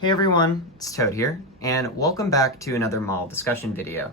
Hey everyone, it's Toad here, and welcome back to another mall discussion video.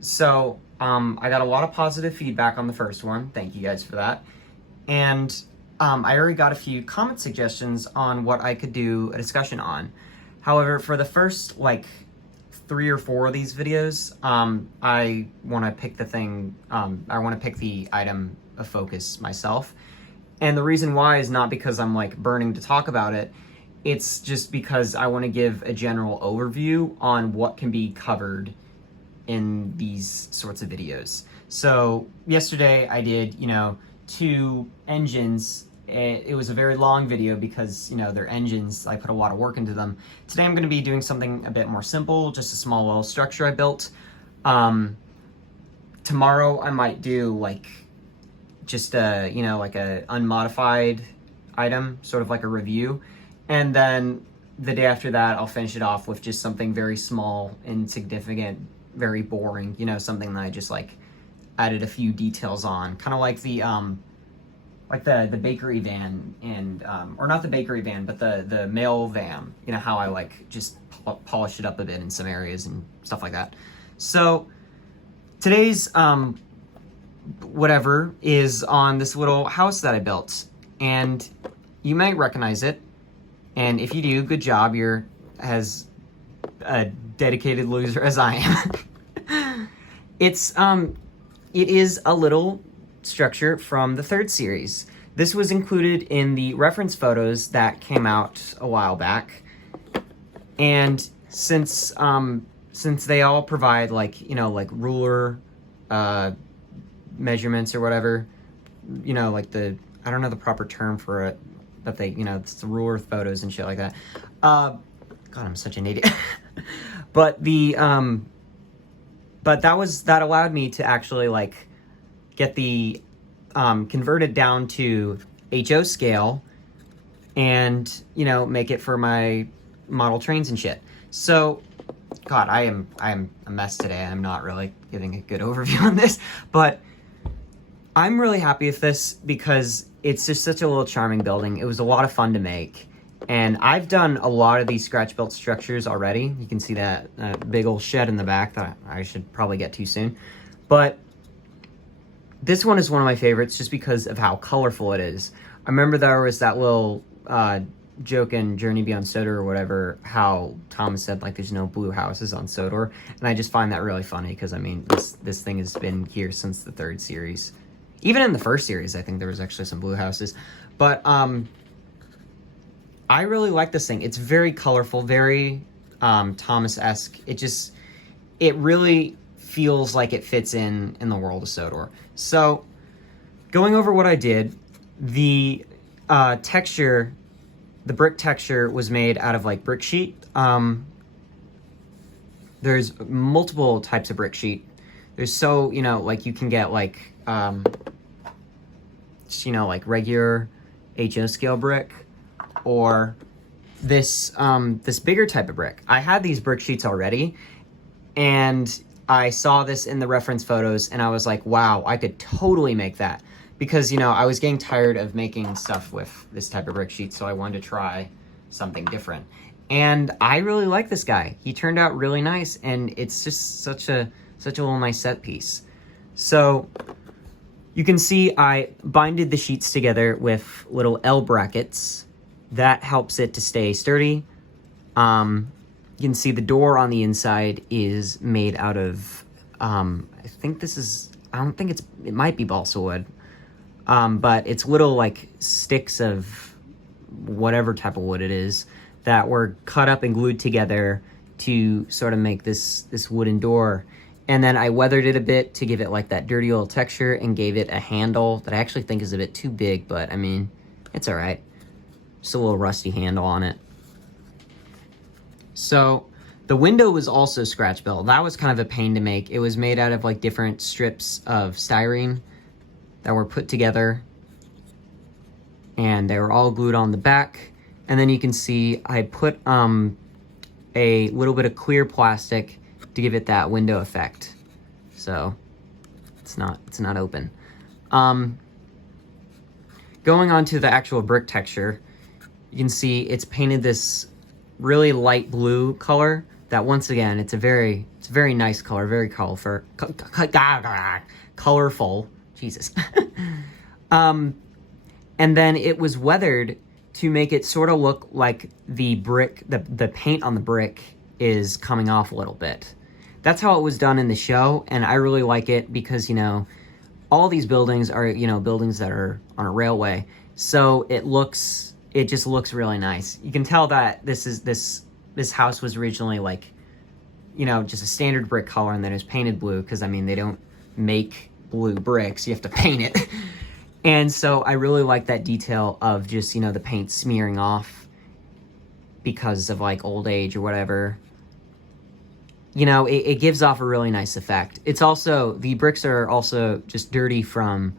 So, I got a lot of positive feedback on the first one, thank you guys for that, and I already got a few comment suggestions on what I could do a discussion on. However, for the first, 3 or 4 of these videos, I want to pick the item of focus myself, and the reason why is not because I'm, burning to talk about it. It's just because I want to give a general overview on what can be covered in these sorts of videos. So yesterday I did, 2 engines. It was a very long video because, they're engines. I put a lot of work into them. Today I'm going to be doing something a bit more simple, just a small little structure I built. Tomorrow I might do just a, a unmodified item, sort of like a review. And then the day after that, I'll finish it off with just something very small, insignificant, very boring, something that I just added a few details on. Kind of like the bakery van and, or not the bakery van, but the mail van, how I just polish it up a bit in some areas and stuff like that. So today's, whatever is on this little house that I built, and you might recognize it. And if you do, good job. You're as a dedicated loser as I am. It is a little structure from the 3rd series. This was included in the reference photos that came out a while back. And since they all provide ruler measurements or whatever, I don't know the proper term for it, but they, it's the ruler photos and shit like that. God, I'm such an idiot. But that allowed me to actually get the converted down to HO scale and make it for my model trains and shit. So, God, I am a mess today. I'm not really giving a good overview on this, but I'm really happy with this because it's just such a little charming building. It was a lot of fun to make. And I've done a lot of these scratch-built structures already. You can see that big old shed in the back that I should probably get to soon. But this one is one of my favorites just because of how colorful it is. I remember there was that little joke in Journey Beyond Sodor or whatever, how Thomas said, there's no blue houses on Sodor. And I just find that really funny because, this thing has been here since the 3rd series. Even in the 1st series, I think there was actually some blue houses. But I really like this thing. It's very colorful, very Thomas-esque. It really feels like it fits in the world of Sodor. So, going over what I did, the texture, the brick texture was made out of brick sheet. There's multiple types of brick sheet. There's you can get regular HO scale brick, or this bigger type of brick. I had these brick sheets already, and I saw this in the reference photos, and I was like, wow, I could totally make that. Because, I was getting tired of making stuff with this type of brick sheet, so I wanted to try something different. And I really like this guy. He turned out really nice, and it's just such a little nice set piece. So you can see I binded the sheets together with little L brackets. That helps it to stay sturdy. You can see the door on the inside is made out of, it might be balsa wood. But it's little sticks of whatever type of wood it is that were cut up and glued together to sort of make this wooden door. And then I weathered it a bit to give it that dirty little texture and gave it a handle that I actually think is a bit too big, but it's all right. Just a little rusty handle on it. So the window was also scratch built. That was kind of a pain to make. It was made out of different strips of styrene that were put together, and they were all glued on the back. And then you can see I put a little bit of clear plastic to give it that window effect. So it's not open. Going on to the actual brick texture, you can see it's painted this really light blue color that, once again, it's a very nice color, very colorful. Jesus. And then it was weathered to make it sort of look like the brick, the paint on the brick is coming off a little bit. That's how it was done in the show, and I really like it because, you know, all these buildings are, you know, buildings that are on a railway, so it just looks really nice. You can tell that this house was originally, like, you know, just a standard brick color, and then it was painted blue, because, I mean, they don't make blue bricks, you have to paint it. And so I really like that detail of just, you know, the paint smearing off because of, like, old age or whatever. You know, it gives off a really nice effect. It's also, the bricks are also just dirty from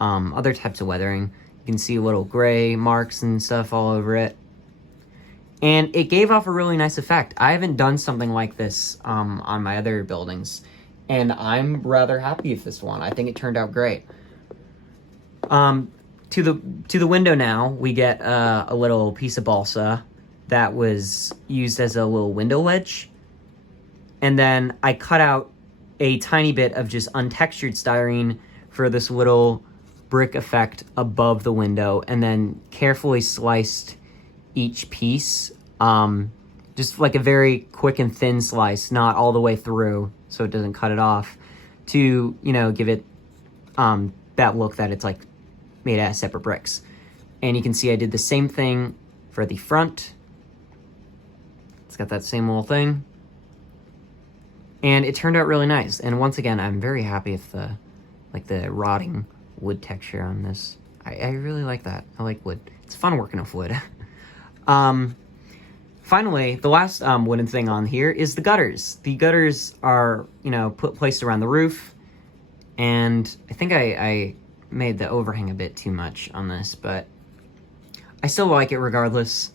other types of weathering. You can see little gray marks and stuff all over it. And it gave off a really nice effect. I haven't done something like this on my other buildings, and I'm rather happy with this one. I think it turned out great. To the window now, we get a little piece of balsa that was used as a little window ledge. And then I cut out a tiny bit of just untextured styrene for this little brick effect above the window, and then carefully sliced each piece, just like a very quick and thin slice, not all the way through, so it doesn't cut it off, to, you know, give it that look that it's like made out of separate bricks. And you can see I did the same thing for the front. It's got that same little thing. And it turned out really nice. And once again, I'm very happy with the rotting wood texture on this. I really like that. I like wood. It's fun working with wood. Finally, the last wooden thing on here is the gutters. The gutters are, you know, placed around the roof. And I think I made the overhang a bit too much on this, but I still like it regardless.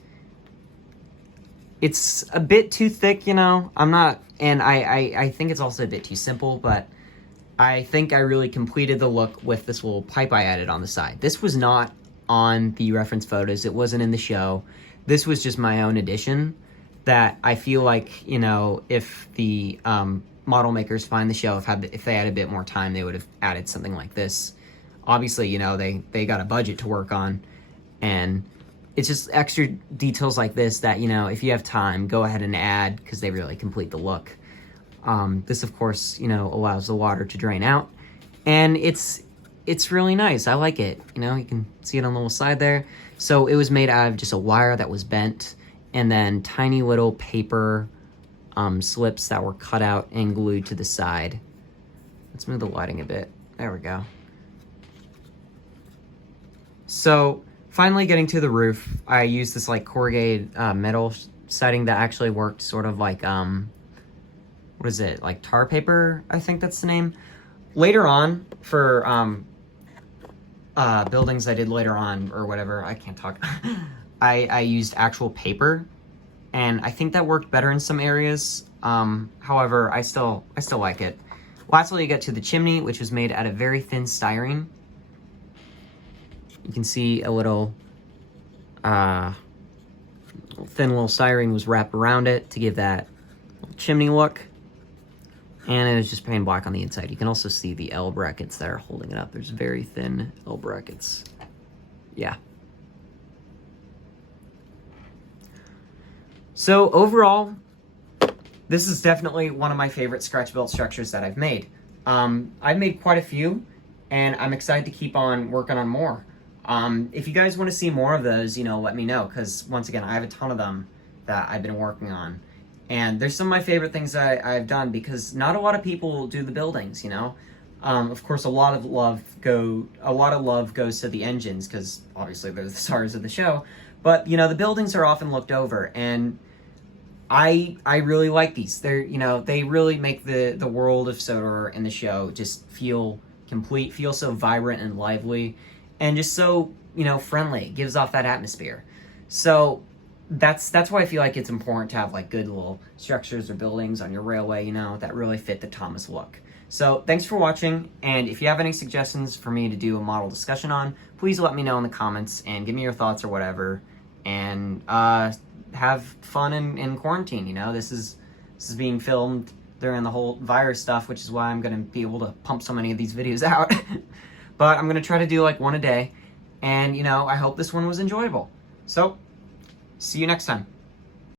It's a bit too thick, you know. And I think it's also a bit too simple, but I think I really completed the look with this little pipe I added on the side. This was not on the reference photos. It wasn't in the show. This was just my own addition that I feel like, you know, if the model makers find the show, if they had a bit more time, they would have added something like this. Obviously, you know, they got a budget to work on, and it's just extra details like this that, you know, if you have time, go ahead and add, because they really complete the look. This, of course, you know, allows the water to drain out, and it's really nice. I like it. You know, you can see it on the little side there. So it was made out of just a wire that was bent, and then tiny little paper slips that were cut out and glued to the side. Let's move the lighting a bit. There we go. So finally getting to the roof, I used this like corrugated metal siding that actually worked sort of like, what is it, like tar paper, I think that's the name. Later on, for buildings I did later on, or whatever, I can't talk, I used actual paper, and I think that worked better in some areas. However, I still like it. Lastly, you get to the chimney, which was made out of very thin styrene. You can see a little thin little styrene was wrapped around it to give that chimney look. And it was just plain black on the inside. You can also see the L brackets that are holding it up. There's very thin L brackets. Yeah. So overall, this is definitely one of my favorite scratch-built structures that I've made. I've made quite a few, and I'm excited to keep on working on more. If you guys want to see more of those, you know, let me know, because once again, I have a ton of them that I've been working on. And there's some of my favorite things that I've done, because not a lot of people do the buildings, you know. Of course, a lot of love goes to the engines, because obviously they're the stars of the show. But you know, the buildings are often looked over, and I really like these. They're, you know, they really make the world of Sodor in the show just feel complete, feel so vibrant and lively, and just so, you know, friendly. It gives off that atmosphere. So that's why I feel like it's important to have like good little structures or buildings on your railway, you know, that really fit the Thomas look. So thanks for watching, and if you have any suggestions for me to do a model discussion on, please let me know in the comments and give me your thoughts or whatever. And have have fun in quarantine, you know? This is being filmed during the whole virus stuff, which is why I'm going to be able to pump so many of these videos out. But I'm going to try to do like one a day. And, you know, I hope this one was enjoyable. So, see you next time.